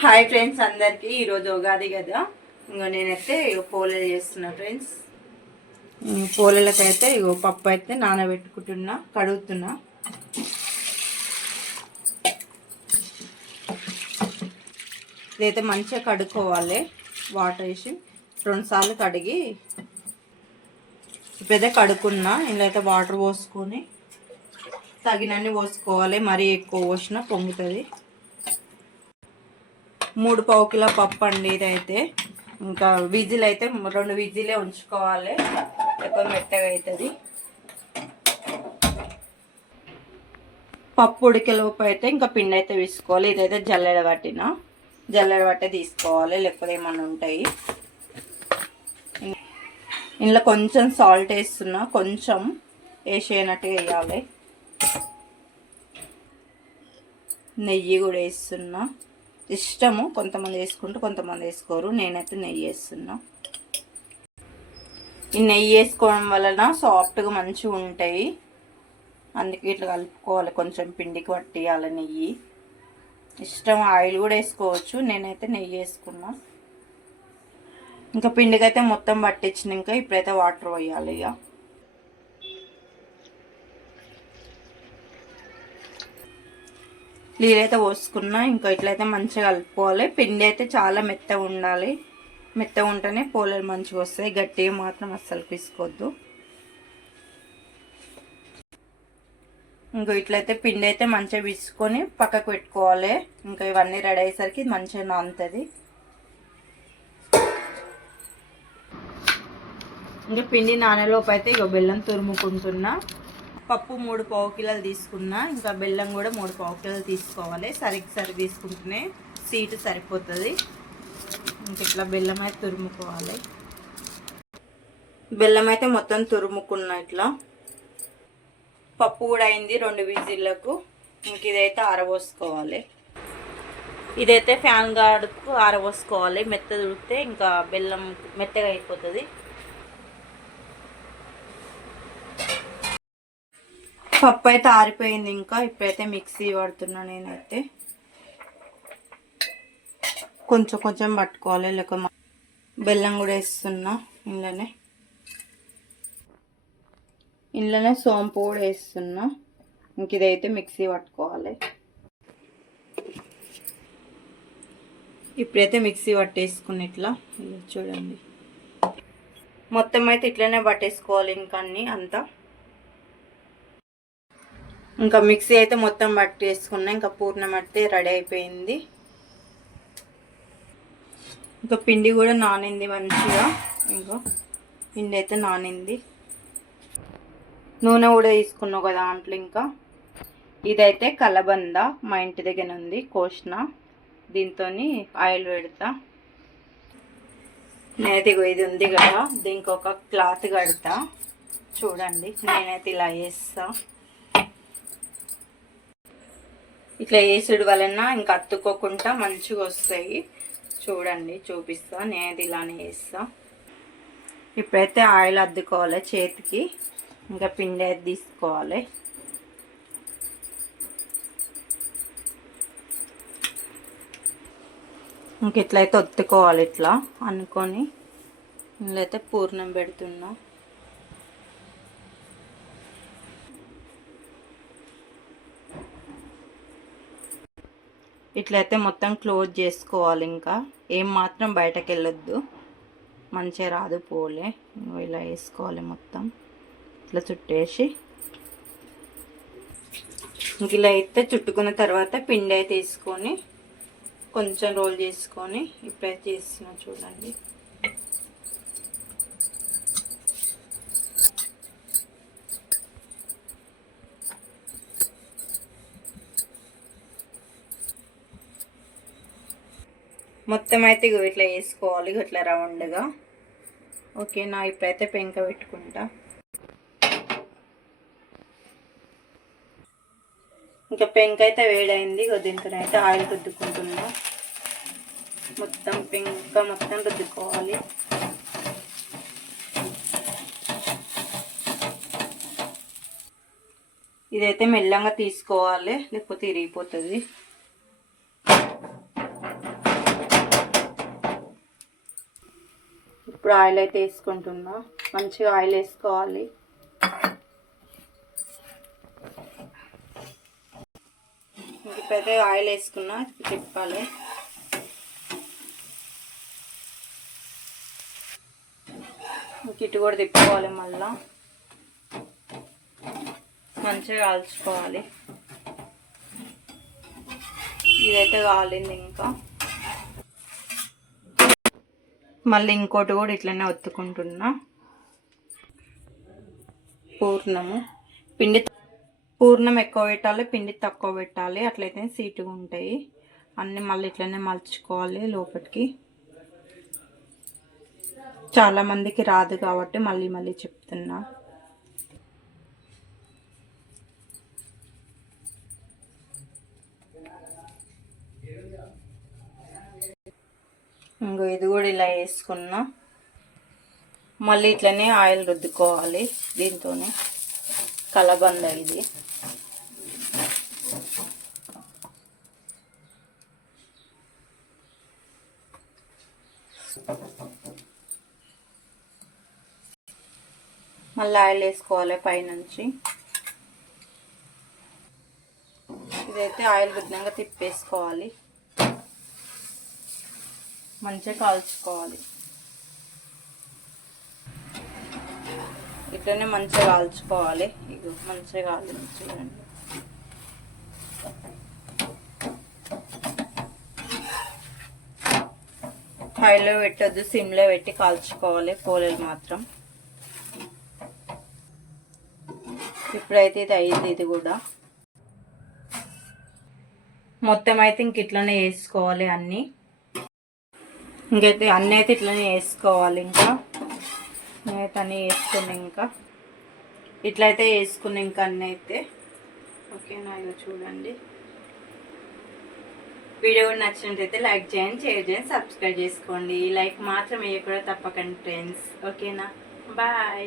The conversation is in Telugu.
హాయ్ ఫ్రెండ్స్ అందరికి ఈరోజు ఉగాది కదా. ఇంకో నేనైతే పోలేలు చేస్తున్నా ఫ్రెండ్స్. పోలేలకైతే పప్పు అయితే నానబెట్టుకుంటున్నా, కడుగుతున్నా. ఇదైతే మంచిగా కడుక్కోవాలి, వాటర్ వేసి 2 సార్లు కడిగి ఇప్పుడైతే కడుక్కున్నా. ఇందులో అయితే వాటర్ పోసుకొని తగినన్ని పోసుకోవాలి, మరీ ఎక్కువ పోసినా పొంగుతుంది. 3 పావు కిలో పప్పు అండి ఇదైతే. ఇంకా విజిల్ అయితే 2 విజిలే ఉంచుకోవాలి, ఎక్కువ మెత్తగా అవుతుంది. పప్పు ఉడికేలోపు అయితే ఇంకా పిండి అయితే వేసుకోవాలి. ఇదైతే జల్లెడ పట్టే తీసుకోవాలి, లేకపోతే ఏమన్నా ఉంటాయి. ఇందులో కొంచెం సాల్ట్ వేస్తున్నా, కొంచెం వేసేయనట్టుగా వేయాలి. నెయ్యి కూడా వేస్తున్నా, ఇష్టము, కొంతమంది వేసుకుంటూ కొంతమంది వేసుకోరు. నేనైతే నెయ్యి వేస్తున్నా. ఈ నెయ్యి వేసుకోవడం వలన సాఫ్ట్గా మంచిగా ఉంటాయి, అందుకే ఇట్లా కలుపుకోవాలి. కొంచెం పిండికి పట్టియాలి నెయ్యి. ఇష్టం ఆయిల్ కూడా వేసుకోవచ్చు, నేనైతే నెయ్యి వేసుకున్నా. ఇంకా పిండికి అయితే మొత్తం పట్టించినాక ఇప్పుడైతే వాటర్ పోయాలి. ఇక నీళ్ళైతే పోసుకున్నా. ఇంకా ఇట్లయితే మంచిగా కలుపుకోవాలి. పిండి అయితే చాలా మెత్తగా ఉండాలి, మెత్తగా ఉంటేనే పోలేలు మంచిగా వస్తాయి. గట్టిగా మాత్రం అస్సలు పిసుకోవద్దు. ఇంకా ఇట్లయితే పిండి అయితే మంచిగా పిసుకొని పక్కకు పెట్టుకోవాలి. ఇంకా ఇవన్నీ రెడీ అయ్యేసరికి మంచిగా నానుతుంది. ఇంకా పిండి నానేలోపు అయితే ఇక బెల్లం తురుముకుంటున్నా. పప్పు 3 పావు కిలోలు తీసుకున్నా, ఇంకా బెల్లం కూడా 3 పావు కిలోలు తీసుకోవాలి. సరి తీసుకుంటేనే సీటు సరిపోతుంది. ఇంక ఇట్లా బెల్లం అయితే తురుముకోవాలి. బెల్లం అయితే మొత్తం తురుముకున్నా. ఇట్లా పప్పు కూడా అయింది 2 విజిల్లకు. ఇంక ఇదైతే ఆరబోసుకోవాలి. ఇదైతే ఫ్యాన్ గాడుకు ఆరబోసుకోవాలి. మెత్తగా ఉడికితే ఇంకా బెల్లం మెత్తగా అయిపోతుంది. పప్పు అయితే ఆరిపోయింది. ఇంకా ఇప్పుడైతే మిక్సీ పడుతున్నా. నేనైతే కొంచెం కొంచెం పట్టుకోవాలి, లేక బెల్లం కూడా వేస్తున్నా. ఇంట్లోనే సోంపు కూడా వేస్తున్నా. ఇంక ఇదైతే మిక్సీ పట్టుకోవాలి. ఇప్పుడైతే మిక్సీ పట్టేసుకుని ఇట్లా చూడండి, మొత్తం అయితే ఇట్లనే పట్టేసుకోవాలి. ఇంకా అన్నీ అంతా ఇంకా మిక్సీ అయితే మొత్తం పట్టేసుకున్నా. ఇంకా పూర్ణం అయితే రెడీ అయిపోయింది. ఇంకా పిండి కూడా నానింది మంచిగా. ఇంకా పిండి అయితే నానింది. నూనె కూడా తీసుకున్నావు కదా దాంట్లో. ఇంకా ఇదైతే కలబంద మా ఇంటి దగ్గర ఉంది, కోసిన. దీంతో ఆయిల్ పెడతా. నేనైతే ఇది ఉంది కదా, దీనికి ఒక క్లాత్ కడతా. చూడండి, నేనైతే ఇలా వేస్తా. ఇట్లా వేసుడు వలన ఇంకా అతుక్కోకుండా మంచిగా వస్తాయి. చూడండి, చూపిస్తా. నేనైతే ఇలానే వేస్తా. ఇప్పుడైతే ఆయిల్ అద్దుకోవాలి చేతికి. ఇంకా పిండి అయితే తీసుకోవాలి. ఇంక ఇట్లయితే ఒత్తుకోవాలి. ఇట్లా అనుకొని ఇందులో అయితే పూర్ణం పెడుతున్నా. ఇట్లయితే మొత్తం క్లోజ్ చేసుకోవాలి. ఇంకా ఏం మాత్రం బయటకు వెళ్ళొద్దు, మంచిగా రాదు పోలే. ఇలా వేసుకోవాలి మొత్తం ఇట్లా చుట్టేసి. ఇంక ఇలా అయితే చుట్టుకున్న తర్వాత పిండి అయితే తీసుకొని కొంచెం రోల్ చేసుకొని ఇప్పుడైతే చేస్తున్నా. చూడండి, మొత్తం అయితే ఇట్లా వేసుకోవాలి, ఇట్లా రౌండ్గా. ఓకేనా? ఇప్పుడైతే పెంక పెట్టుకుంటా. ఇంకా పెంక అయితే వేడైంది. దీంతో అయితే ఆయిల్ రుద్దుకుంటున్నా. మొత్తం పెంక మొత్తం రుద్దుకోవాలి. ఇదైతే మెల్లంగా తీసుకోవాలి, లేకపోతే ఇరిగిపోతుంది. ఇప్పుడు ఆయిల్ అయితే వేసుకుంటున్నా. మంచిగా ఆయిల్ వేసుకోవాలి. ఇప్పుడైతే ఆయిల్ వేసుకున్నా, తిప్పాలి. ఇటు కూడా తిప్పుకోవాలి. మళ్ళా మంచిగా కాల్చుకోవాలి. ఇదైతే కాలింది. ఇంకా మళ్ళీ ఇంకోటి కూడా ఇట్లనే ఒత్తుకుంటున్నా. పూర్ణం ఎక్కువ పెట్టాలి, పిండి తక్కువ పెట్టాలి. అట్లయితే సీటుగా ఉంటాయి. అన్నీ మళ్ళీ ఇట్లనే మలుచుకోవాలి లోపలికి. చాలా మందికి రాదు కాబట్టి మళ్ళీ మళ్ళీ చెప్తున్నా. ఇంకో ఇది కూడా ఇలా వేసుకున్నా. మళ్ళీ ఇట్లనే ఆయిల్ రుద్దుకోవాలి. దీంతోనే కలబంద ఇది. మళ్ళీ ఆయిల్ వేసుకోవాలి పైనుంచి. ఇదైతే ఆయిల్ రుద్దినాక తిప్పేసుకోవాలి. మంచిగా కాల్చుకోవాలి. ఇట్లనే మంచిగా కాల్చుకోవాలి. ఇది మంచిగా కాలింది చూడండి. హైలో పెట్టొద్దు, సిమ్లో పెట్టి కాల్చుకోవాలి పోలేలు మాత్రం. ఇప్పుడైతే ఇది అయింది. ఇది కూడా మొత్తం అయితే ఇంక ఇట్లనే వేసుకోవాలి అన్నీ. ఇంకైతే అన్నీ అయితే ఇట్లనే వేసుకోవాలి. ఇంకా నేనైతే అన్నీ వేసుకున్నా. ఇంకా ఇట్లయితే వేసుకున్నా ఇంకా అన్నీ అయితే. ఓకేనా? ఇక చూడండి. వీడియో కూడా నచ్చినట్లయితే లైక్ చేయండి, షేర్ చేయండి, సబ్స్క్రైబ్ చేసుకోండి. లైక్ మాత్రం వేయకూడదు తప్పకండి ఫ్రెండ్స్. ఓకేనా? బాయ్.